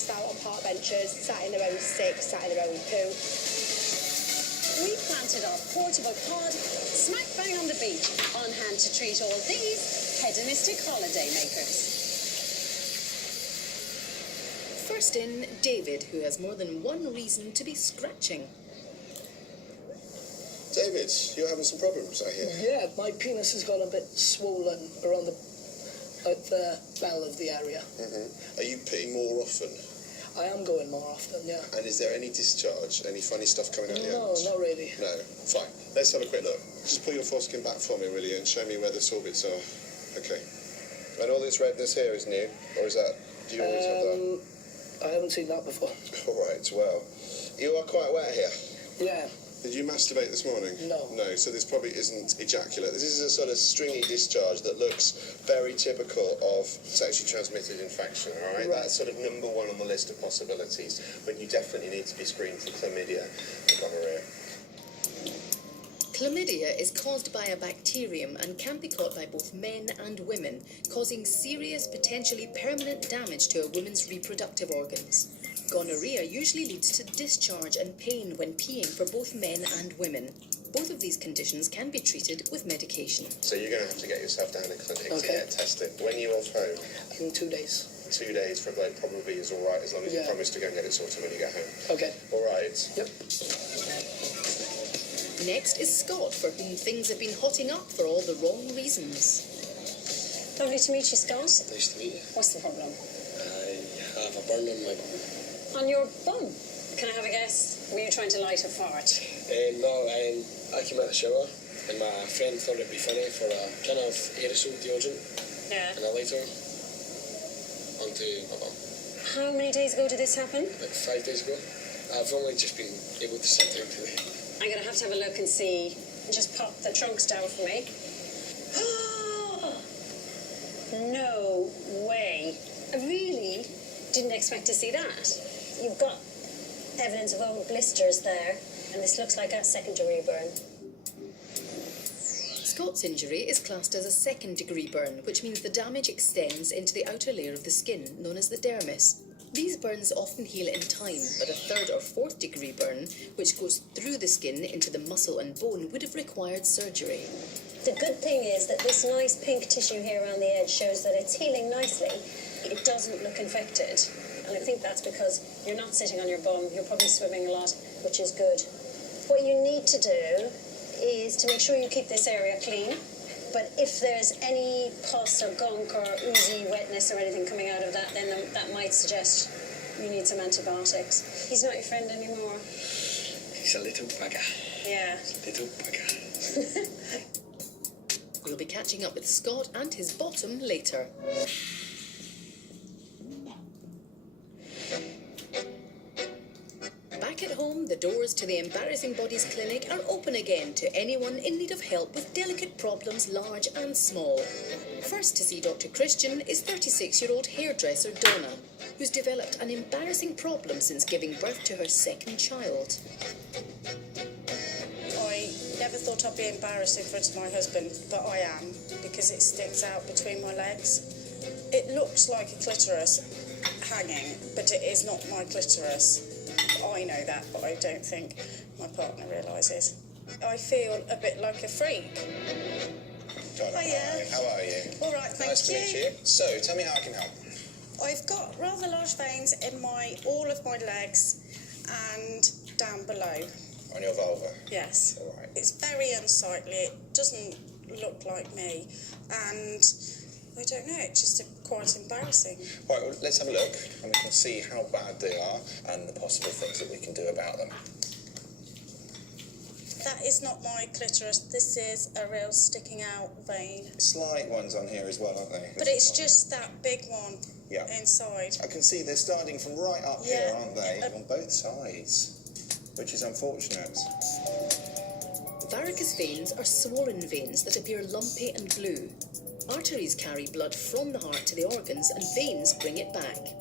passed out on park benches, sat in their own stick, sat in their own poo. We planted our portable pod smack bang on the beach, on hand to treat all these hedonistic holiday makers. First in, David, who has more than one reason to be scratching. David, you're having some problems, I hear. Yeah, my penis has got a bit swollen around the bell of the area. Are you peeing more often? I am going more often, yeah. And is there any discharge, any funny stuff coming out the No, ends? not really. No, fine. Let's have a quick look. Just pull your foreskin back for me, will you, and show me where the sorbets are. Okay. And all this redness here is new, or is that, do you always have that? I haven't seen that before. All right, well, you are quite wet here. Yeah. Did you masturbate this morning? No. No, so this probably isn't ejaculate. This is a sort of stringy discharge that looks very typical of sexually transmitted infection, all right? That's sort of number one on the list of possibilities, but you definitely need to be screened for chlamydia and gonorrhea. Chlamydia is caused by a bacterium and can be caught by both men and women, causing serious, potentially permanent damage to a woman's reproductive organs. Gonorrhea usually leads to discharge and pain when peeing for both men and women. Both of these conditions can be treated with medication. So you're going to have to get yourself down to clinic to Okay. get tested. When are you off home? In 2 days. 2 days for a bloke probably is all right, as long as you Yeah. promise to go and get it sorted when you get home. Okay. All right. Yep. Next is Scott, for whom things have been hotting up for all the wrong reasons. Lovely to meet you, Scott. Nice to meet you. What's the problem? I have a burn on my bum. On your bum? Can I have a guess? Were you trying to light a fart? No, I came out of the shower and my friend thought it'd be funny for a kind of aerosol deodorant Yeah. and a lighter onto my bum. How many days ago did this happen? About 5 days ago. I've only just been able to sit down today. I'm going to have a look and see. Just pop the trunks down for me. No way. I really didn't expect to see that. You've got evidence of old blisters there, and this looks like a second-degree burn. Scott's injury is classed as a second-degree burn, which means the damage extends into the outer layer of the skin, known as the dermis. These burns often heal in time, but a third or fourth degree burn, which goes through the skin into the muscle and bone, would have required surgery. The good thing is that this nice pink tissue here around the edge shows that it's healing nicely. It doesn't look infected. And I think that's because you're not sitting on your bum, you're probably swimming a lot, which is good. What you need to do is to make sure you keep this area clean. But if there's any pus or gunk or oozy wetness or anything coming out of that, then that might suggest you need some antibiotics. He's not your friend anymore. He's a little bugger. Yeah. Little bugger. We'll be catching up with Scott and his bottom later. Back at home, the doors to the Embarrassing Bodies Clinic are open again to anyone in need of help with delicate problems large and small. First to see Dr. Christian is 36-year-old hairdresser Donna, who's developed an embarrassing problem since giving birth to her second child. I never thought I'd be embarrassed in front of my husband, but I am, because it sticks out between my legs. It looks like a clitoris hanging, but it is not my clitoris. I know that, but I don't think my partner realises. I feel a bit like a freak. Donna, Hiya. how are you? All right, thank Nice to meet you. So, tell me how I can help. I've got rather large veins in all of my legs and down below. On your vulva? Yes. All right. It's very unsightly. It doesn't look like me, and I don't know. It's just quite embarrassing. Right, well, let's have a look and we can see how bad they are and the possible things that we can do about them. That is not my clitoris. This is a real sticking out vein. Slight ones on here as well, aren't they? But it's just that big one inside. I can see they're starting from right up here, Yeah. aren't they? On both sides, which is unfortunate. Varicose veins are swollen veins that appear lumpy and blue. Arteries carry blood from the heart to the organs, and veins bring it back.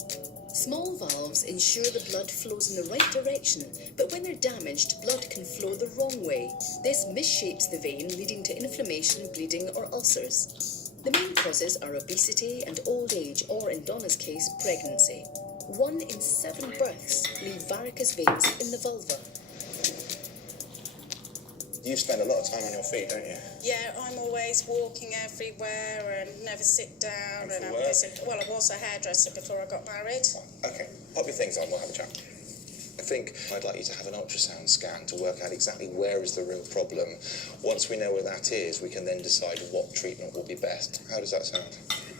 Small valves ensure the blood flows in the right direction, but when they're damaged, blood can flow the wrong way. This misshapes the vein, leading to inflammation, bleeding, or ulcers. The main causes are obesity and old age, or in Donna's case, pregnancy. 1 in 7 births leave varicose veins in the vulva. You spend a lot of time on your feet, don't you? Yeah, I'm always walking everywhere and never sit down. And for I'm work? busy. Well, I was a hairdresser before I got married. Okay, pop your things on, we'll have a chat. I think I'd like you to have an ultrasound scan to work out exactly where is the real problem. Once we know where that is, we can then decide what treatment will be best. How does that sound?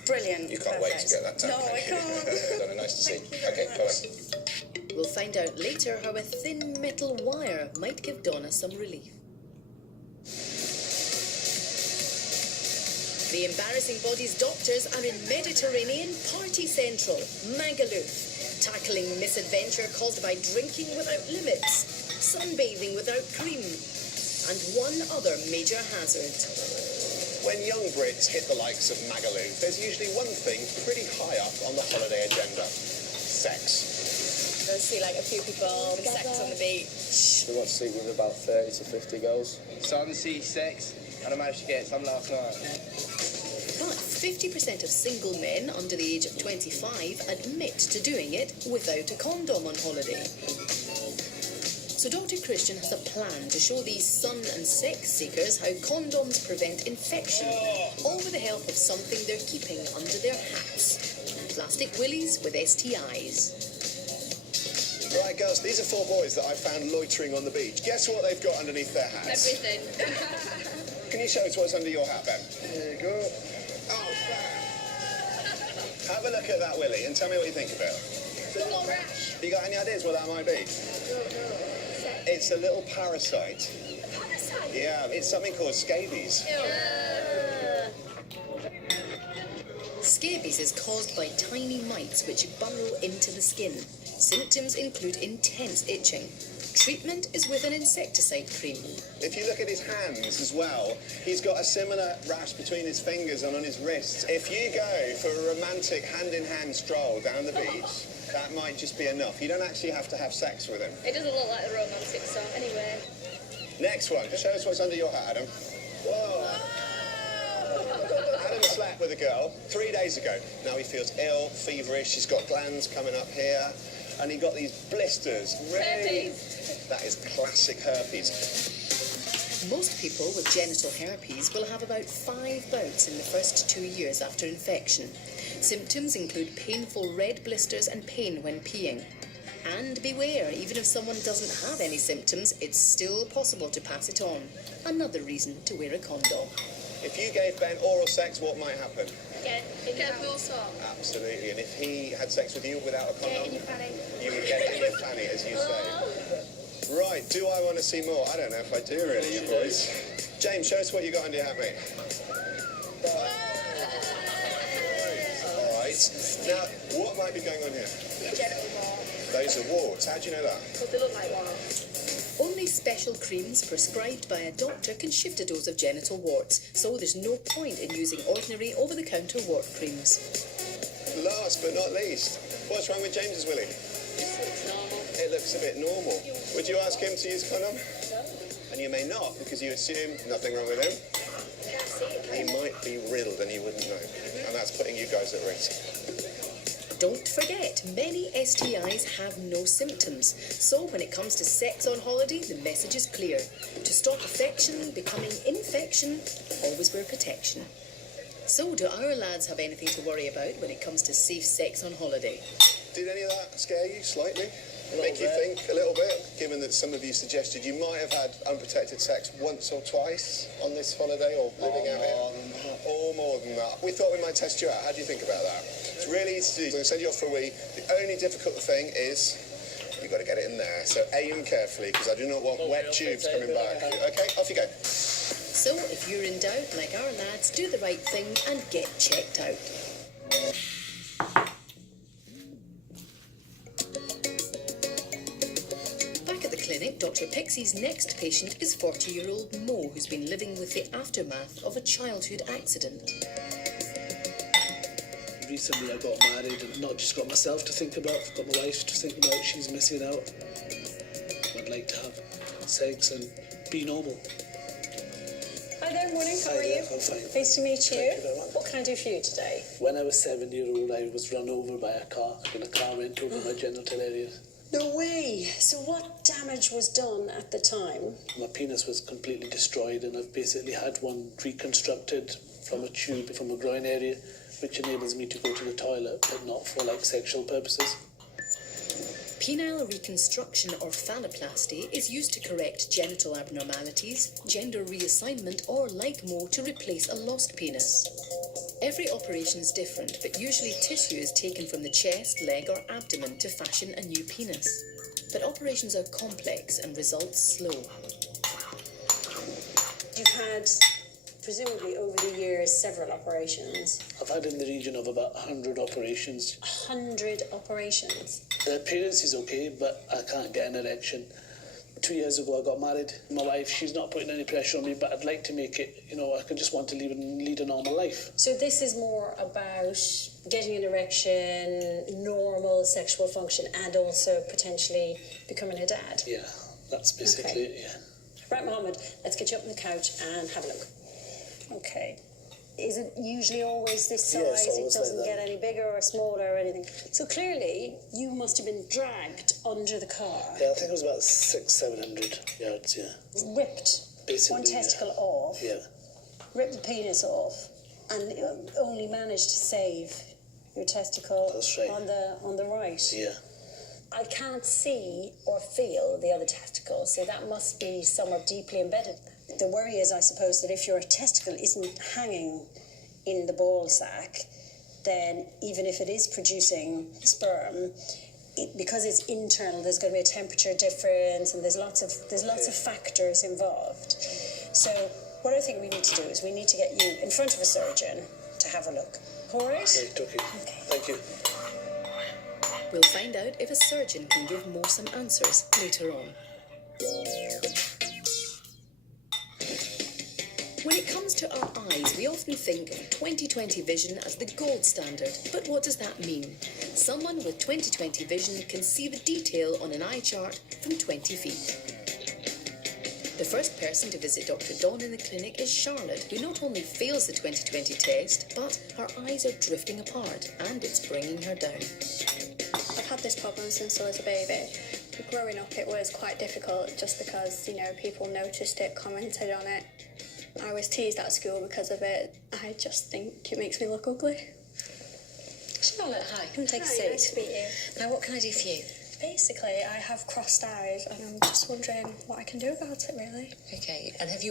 Brilliant. You can't wait to get that done. No, I can you? can't. Donna, nice to see. Thank you very Okay, much. bye. We'll find out later how a thin metal wire might give Donna some relief. The Embarrassing Bodies doctors are in Mediterranean Party Central, Magaluf, tackling misadventure caused by drinking without limits, sunbathing without cream, and one other major hazard. When young Brits hit the likes of Magaluf, there's usually one thing pretty high up on the holiday agenda: sex. I see like a few people having sex on the beach. We want to sleep with about 30 to 50 girls. Starting to see sex, and I managed to get some last night. But 50% of single men under the age of 25 admit to doing it without a condom on holiday. So Dr. Christian has a plan to show these sun and sex seekers how condoms prevent infection, all with the help of something they're keeping under their hats. Plastic willies with STIs. Right, girls, these are 4 boys that I found loitering on the beach. Guess what they've got underneath their hats? Everything. Can you show us what's under your hat, Ben? There you go. Oh, have a look at that, Willie, and tell me what you think about it. Football rash. You got any ideas what that might be? It's a little parasite. Parasite. Yeah, it's something called scabies. Scabies is caused by tiny mites which burrow into the skin. Symptoms include intense itching. Treatment is with an insecticide cream. If you look at his hands as well, he's got a similar rash between his fingers and on his wrists. If you go for a romantic hand-in-hand stroll down the beach, that might just be enough. You don't actually have to have sex with him. It doesn't look like a romantic song anyway. Next one. Show us what's under your hat, Adam. Whoa. Adam slept with a girl 3 days ago. Now he feels ill, feverish. He's got glands coming up here. And he got these blisters. Herpes. That is classic herpes. Most people with genital herpes will have about 5 bouts in the first 2 years after infection. Symptoms include painful red blisters and pain when peeing. And beware, even if someone doesn't have any symptoms, it's still possible to pass it on. Another reason to wear a condom. If you gave Ben oral sex, what might happen? Get a full song. Absolutely. And if he had sex with you without a Get it in condom, your fanny. you would get it in your fanny, as you say. Right, do I want to see more? I don't know if I do, really, you boys. James, show us what you got under your hat, mate. All right. Now, what might be going on here? Genital warts. Those are warts. How do you know that? Because they look like warts. Only special creams prescribed by a doctor can shift a dose of genital warts, so there's no point in using ordinary over-the-counter wart creams. Last but not least, what's wrong with James's Willie? Just looks normal. It looks a bit normal. Would you ask him to use condom? No. And you may not, because you assume nothing wrong with him. Can't see it. He might be riddled and you wouldn't know. And that's putting you guys at risk. Don't forget, many STIs have no symptoms. So when it comes to sex on holiday, the message is clear. To stop affection becoming infection, always wear protection. So do our lads have anything to worry about when it comes to safe sex on holiday? Did any of that scare you slightly? Make you think a little bit, given that some of you suggested you might have had unprotected sex once or twice on this holiday or living out here? Or more than that. We thought we might test you out. How do you think about that? It's really easy to do. I'm going to send you off for a week. The only difficult thing is you've got to get it in there. So aim carefully, because I do not want wet tubes coming back. Okay, off you go. So if you're in doubt, like our lads, do the right thing and get checked out. Back at the clinic, Dr. Pixie's next patient is 40-year-old Mo, who's been living with the aftermath of a childhood accident. Recently I got married and not just got myself to think about, I've got my wife to think about. She's missing out. I'd like to have sex and be normal. I Hi there, morning, how are you? I'm fine. Nice to meet you. Thank you very much. What can I do for you today? When I was 7-year-old, I was run over by a car, and the car went over my genital areas. No way. So what damage was done at the time? My penis was completely destroyed, and I've basically had one reconstructed from a tube from a groin area, which enables me to go to the toilet, but not for like sexual purposes. Penile reconstruction or phalloplasty is used to correct genital abnormalities, gender reassignment, or like more to replace a lost penis. Every operation is different, but usually tissue is taken from the chest, leg, or abdomen to fashion a new penis. But operations are complex and results slow. You've had, presumably over the years, several operations. I've had in the region of about 100 operations. 100 operations? The appearance is okay, but I can't get an erection. 2 years ago I got married. My wife, she's not putting any pressure on me, but I'd like to make it, I could just want to lead a normal life. So this is more about getting an erection, normal sexual function, and also potentially becoming a dad? Yeah, that's basically it, yeah. Right, Mohammed, let's get you up on the couch and have a look. Okay. Is it usually always this size? Yes, always it doesn't like that. get any bigger or smaller or anything. So clearly, you must have been dragged under the car. Yeah, I think it was about 600-700 yards, yeah. Ripped Basically, one testicle off. Yeah. Ripped the penis off, and only managed to save your testicle. That's right. on the right. Yeah. I can't see or feel the other testicle, so that must be somewhere deeply embedded. The worry is, I suppose, that if your testicle isn't hanging in the ball sack, then even if it is producing sperm, because it's internal, there's going to be a temperature difference, and there's lots of factors involved. So what I think we need to do is we need to get you in front of a surgeon to have a look. All right? Right, okay. Thank you. We'll find out if a surgeon can give Mo some answers later on. When it comes to our eyes, we often think of 20/20 vision as the gold standard. But what does that mean? Someone with 20/20 vision can see the detail on an eye chart from 20 feet. The first person to visit Dr. Dawn in the clinic is Charlotte, who not only fails the 20/20 test, but her eyes are drifting apart and it's bringing her down. I've had this problem since I was a baby. Growing up, it was quite difficult just because, people noticed it, commented on it. I was teased at school because of it. I just think it makes me look ugly. Charlotte, hi. Come take a Hi, seat. nice to meet you. Now, what can I do for you? Basically, I have crossed eyes and I'm just wondering what I can do about it, really. Okay, and have you